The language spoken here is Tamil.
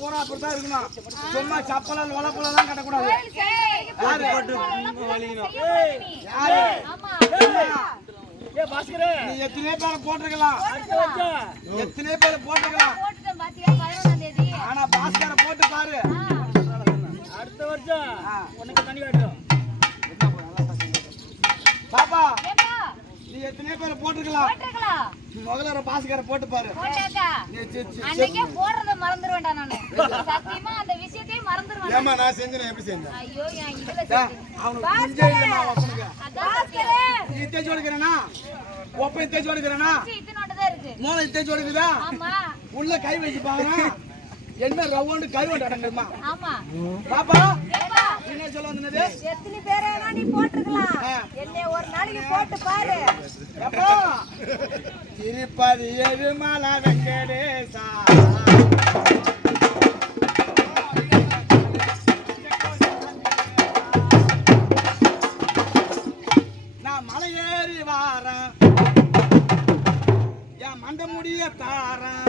போனா அப்படித்தான் இருக்கணும். சும்மா சப்பலாம் வளப்பலாம் கட்டக்கூடாது. யாரு போட்டு யாரு நீ எத்தனை பேர் போட்டிருக்கலாம், எத்தனை பேர் போட்டிருக்கலாம். ஆனா பாஸ்கரை போட்டு பாரு, அடுத்த வருஷம் உனக்கு தனி வேட்டும். பாப்பா நீ எத்தனை பேர் போட்டிருக்கலாம், முதல்ல பாஸ்கரை போட்டு பாரு. அன்னைக்கே போறத மறந்துருவேன்டா நானு. சத்தியமா அந்த விஷயத்தையே மறந்துருவேன். ஏமா நான் செஞ்சேன் எப்படி செஞ்சேன்? ஐயோ என் இதுல அவனுக்கு புரிஞ்சே இல்லமா அவனுக்கு. பாஸ்கரே நீ தேய்ச்சு ஓடுறேனா? ஒப்பை தேய்ச்சு ஓடுறேனா? இத்தனோட தான் இருக்கு. மூளை தேய்ச்சு ஓடுறதா? ஆமா. உள்ள கை வச்சு பாருங்க. என்ன ரவுண்ட் கை ஓட அடங்குமா? ஆமா. பாப்பா என்ன சொல்ல வந்தது? எத்தனை பேரேனா நீ போட்டுக்கலாம். என்ன ஒரு நாளைக்கு போட்டு பாரு. அப்பா திருப்பதி எருமலை வெங்கடேசா நான் மலை ஏறி வாரேன், என் மண்ட முடிய தாரேன்.